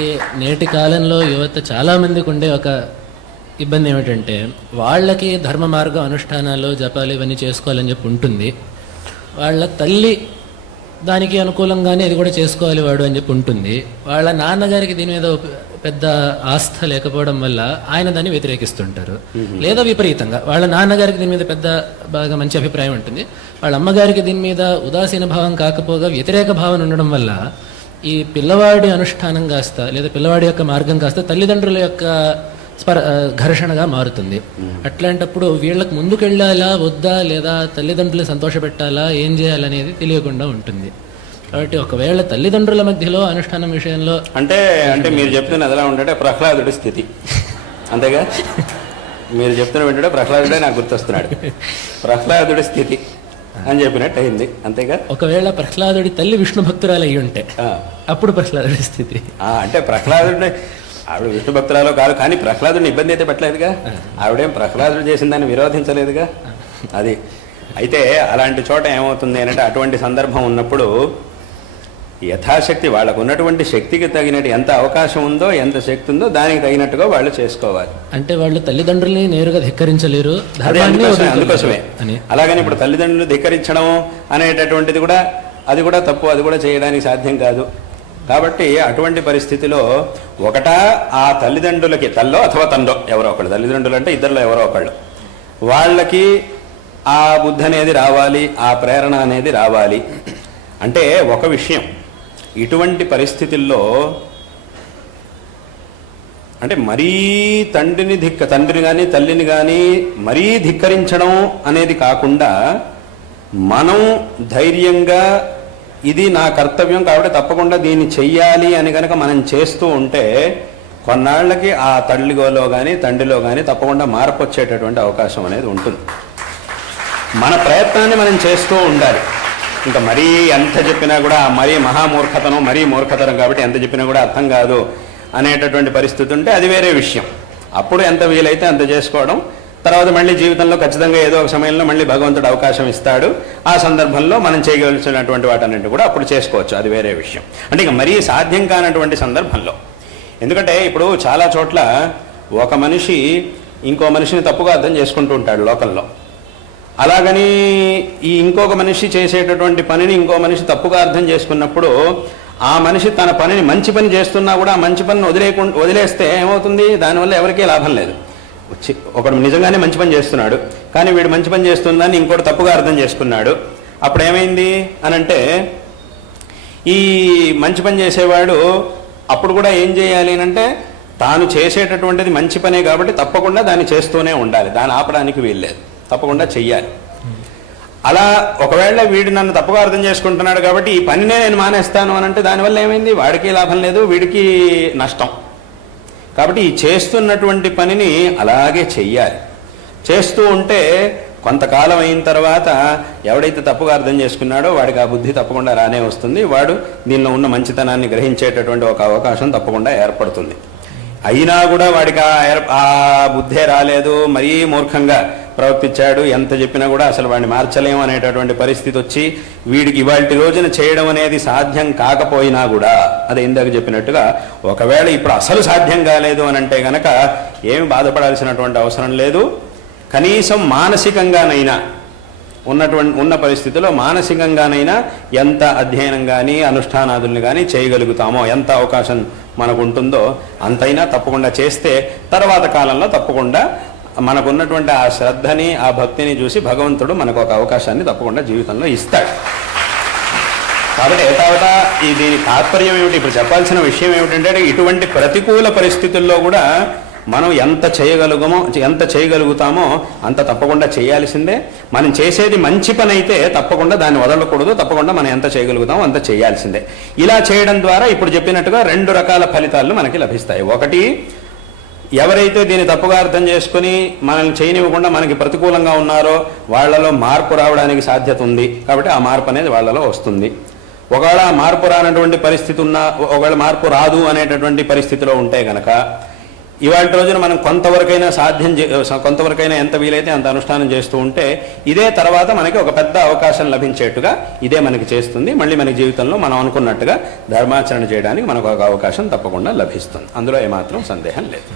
ఈ నేటి కాలంలో యువత చాలామందికి ఉండే ఒక ఇబ్బంది ఏమిటంటే వాళ్ళకి ధర్మ మార్గం అనుష్ఠానాలు జపాలు ఇవన్నీ చేసుకోవాలని చెప్పి ఉంటుంది. వాళ్ళ తల్లి దానికి అనుకూలంగానే అది కూడా చేసుకోవాలి వాడు అని చెప్పి ఉంటుంది. వాళ్ళ నాన్నగారికి దీని మీద పెద్ద ఆస్థ లేకపోవడం వల్ల ఆయన దాన్ని వ్యతిరేకిస్తుంటారు. లేదా విపరీతంగా వాళ్ళ నాన్నగారికి దీని మీద పెద్ద బాగా మంచి అభిప్రాయం ఉంటుంది, వాళ్ళ అమ్మగారికి దీని మీద ఉదాసీన భావం కాకపోగా వ్యతిరేక భావన ఉండడం వల్ల ఈ పిల్లవాడి అనుష్ఠానం కాస్త లేదా పిల్లవాడి యొక్క మార్గం కాస్త తల్లిదండ్రుల యొక్క ఘర్షణగా మారుతుంది. అట్లాంటప్పుడు వీళ్ళకి ముందుకెళ్ళాలా వద్దా, లేదా తల్లిదండ్రులు సంతోషపెట్టాలా, ఏం చేయాలనేది తెలియకుండా ఉంటుంది. కాబట్టి ఒకవేళ తల్లిదండ్రుల మధ్యలో అనుష్ఠానం విషయంలో అంటే మీరు చెప్తున్నది ఎలా ఉంటే ప్రహ్లాదుడి స్థితి, అంతేగా? మీరు చెప్తున్న వెంటనే ప్రహ్లాదుడే నాకు గుర్తొస్తున్నాడు. ప్రహ్లాదుడి స్థితి అని చెప్పినట్టు అయింది, అంతేగా? ఒకవేళ ప్రహ్లాదుడి తల్లి విష్ణు భక్తురాలు అయ్యి ఉంటే అప్పుడు ప్రహ్లాదుడి స్థితి అంటే ప్రహ్లాదుడి ఆవిడ విష్ణు భక్తురాలో కాదు, కానీ ప్రహ్లాదుడిని ఇబ్బంది అయితే పెట్టలేదుగా. ఆవిడేం ప్రహ్లాదుడు చేసిన దాన్ని విరోధించలేదుగా. అది అయితే అలాంటి చోట ఏమవుతుంది అంటే అటువంటి సందర్భం ఉన్నప్పుడు యథాశక్తి వాళ్ళకు ఉన్నటువంటి శక్తికి తగినట్టు ఎంత అవకాశం ఉందో, ఎంత శక్తి ఉందో దానికి తగినట్టుగా వాళ్ళు చేసుకోవాలి. అంటే వాళ్ళు తల్లిదండ్రుల్ని నేరుగా ధిక్కరించలేరు, అందుకోసమే. అలాగని ఇప్పుడు తల్లిదండ్రులు ధిక్కరించడం అనేటటువంటిది కూడా అది కూడా తప్పు, అది కూడా చేయడానికి సాధ్యం కాదు. కాబట్టి అటువంటి పరిస్థితిలో ఒకటా ఆ తల్లిదండ్రులకి, తల్లో అథవా తండ్రో ఎవరో ఒకళ్ళు, తల్లిదండ్రులు అంటే ఇద్దరిలో ఎవరో ఒకళ్ళు, వాళ్ళకి ఆ బుద్ధి అనేది రావాలి, ఆ ప్రేరణ అనేది రావాలి. అంటే ఒక విషయం, ఇటువంటి పరిస్థితుల్లో అంటే మరీ తండ్రిని కానీ తల్లిని కానీ మరీ ధిక్కరించడం అనేది కాకుండా మనం ధైర్యంగా ఇది నా కర్తవ్యం కాబట్టి తప్పకుండా దీన్ని చెయ్యాలి అని కనుక మనం చేస్తూ ఉంటే కొన్నాళ్ళకి ఆ తల్లిలో కానీ తండ్రిలో కానీ తప్పకుండా మార్పు వచ్చేటటువంటి అవకాశం అనేది ఉంటుంది. మన ప్రయత్నాన్ని మనం చేస్తూ ఉండాలి. ఇంకా మరీ ఎంత చెప్పినా కూడా మరీ మహామూర్ఖతనం, మరీ మూర్ఖతరం కాబట్టి ఎంత చెప్పినా కూడా అర్థం కాదు అనేటటువంటి పరిస్థితి ఉంటే అది వేరే విషయం. అప్పుడు ఎంత వీలైతే అంత చేసుకోవడం, తర్వాత మళ్ళీ జీవితంలో ఖచ్చితంగా ఏదో ఒక సమయంలో మళ్ళీ భగవంతుడు అవకాశం ఇస్తాడు, ఆ సందర్భంలో మనం చేయగలిసినటువంటి వాటన్నింటి కూడా అప్పుడు చేసుకోవచ్చు, అది వేరే విషయం. అంటే ఇక మరీ సాధ్యం కానటువంటి సందర్భంలో, ఎందుకంటే ఇప్పుడు చాలా చోట్ల ఒక మనిషి ఇంకో మనిషిని తప్పుగా అర్థం చేసుకుంటూ ఉంటాడు లోకల్లో. అలాగని ఈ ఇంకొక మనిషి చేసేటటువంటి పనిని ఇంకో మనిషి తప్పుగా అర్థం చేసుకున్నప్పుడు ఆ మనిషి తన పనిని మంచి పని చేస్తున్నా కూడా ఆ మంచి పనిని వదిలేస్తే ఏమవుతుంది? దానివల్ల ఎవరికీ లాభం లేదు. ఒకడు నిజంగానే మంచి పని చేస్తున్నాడు, కానీ వీడు మంచి పని చేస్తుందని ఇంకోటి తప్పుగా అర్థం చేసుకున్నాడు. అప్పుడు ఏమైంది అనంటే ఈ మంచి పని చేసేవాడు అప్పుడు కూడా ఏం చేయాలి అంటే తాను చేసేటటువంటిది మంచి పనే కాబట్టి తప్పకుండా దాన్ని చేస్తూనే ఉండాలి, దాన్ని ఆపడానికి వీల్లేదు, తప్పకుండా చెయ్యాలి. అలా ఒకవేళ వీడు నన్ను తప్పుగా అర్థం చేసుకుంటున్నాడు కాబట్టి ఈ పనినే నేను మానేస్తాను అని అంటే దానివల్ల ఏమైంది? వాడికి లాభం లేదు, వీడికి నష్టం. కాబట్టి ఈ చేస్తున్నటువంటి పనిని అలాగే చెయ్యాలి. చేస్తూ ఉంటే కొంతకాలం అయిన తర్వాత ఎవడైతే తప్పుగా అర్థం చేసుకున్నాడో వాడికి ఆ బుద్ధి తప్పకుండా రానే వస్తుంది. వాడు దీనిలో ఉన్న మంచితనాన్ని గ్రహించేటటువంటి ఒక అవకాశం తప్పకుండా ఏర్పడుతుంది. అయినా కూడా వాడికి ఆ బుద్ధే రాలేదు, మరీ మూర్ఖంగా ప్రవర్తించాడు, ఎంత చెప్పినా కూడా అసలు వాడిని మార్చలేము అనేటటువంటి పరిస్థితి వచ్చి వీడికి ఇవాళ రోజున చేయడం అనేది సాధ్యం కాకపోయినా కూడా, అది ఇందాక చెప్పినట్టుగా ఒకవేళ ఇప్పుడు అసలు సాధ్యం కాలేదు అని అంటే గనక ఏమి బాధపడాల్సినటువంటి అవసరం లేదు. కనీసం మానసికంగానైనా ఉన్న పరిస్థితిలో మానసికంగానైనా ఎంత అధ్యయనం కానీ అనుష్ఠానాదుల్ని కానీ చేయగలుగుతామో, ఎంత అవకాశం మనకు ఉంటుందో అంతైనా తప్పకుండా చేస్తే తర్వాత కాలంలో తప్పకుండా మనకున్నటువంటి ఆ శ్రద్ధని, ఆ భక్తిని చూసి భగవంతుడు మనకు ఒక అవకాశాన్ని తప్పకుండా జీవితంలో ఇస్తాడు. కాబట్టి ఏతావత దీని తాత్పర్యం ఏమిటి, ఇప్పుడు చెప్పాల్సిన విషయం ఏమిటంటే ఇటువంటి ప్రతికూల పరిస్థితుల్లో కూడా మనం ఎంత చేయగలుగుతామో అంత తప్పకుండా చేయాల్సిందే. మనం చేసేది మంచి పని అయితే తప్పకుండా దాన్ని వదలకూడదు, తప్పకుండా మనం ఎంత చేయగలుగుతామో అంత చేయాల్సిందే. ఇలా చేయడం ద్వారా ఇప్పుడు చెప్పినట్టుగా 2 రకాల ఫలితాలు మనకి లభిస్తాయి. ఒకటి, ఎవరైతే దీన్ని తప్పుగా అర్థం చేసుకుని మనల్ని చేయనివ్వకుండా మనకి ప్రతికూలంగా ఉన్నారో వాళ్ళలో మార్పు రావడానికి సాధ్యత ఉంది, కాబట్టి ఆ మార్పు అనేది వాళ్ళలో వస్తుంది. ఒకవేళ మార్పు రానటువంటి పరిస్థితి ఉన్నా, ఒకవేళ మార్పు రాదు అనేటటువంటి పరిస్థితిలో ఉంటే గనక ఇవాళ రోజున మనం కొంతవరకైనా కొంతవరకైనా ఎంత వీలైతే అంత అనుష్ఠానం చేస్తూ ఉంటే ఇదే తర్వాత మనకి ఒక పెద్ద అవకాశం లభించేట్టుగా ఇదే మనకి చేస్తుంది. మళ్ళీ మన జీవితంలో మనం అనుకున్నట్టుగా ధర్మాచరణ చేయడానికి మనకు ఒక అవకాశం తప్పకుండా లభిస్తుంది. అందులో ఏమాత్రం సందేహం లేదు.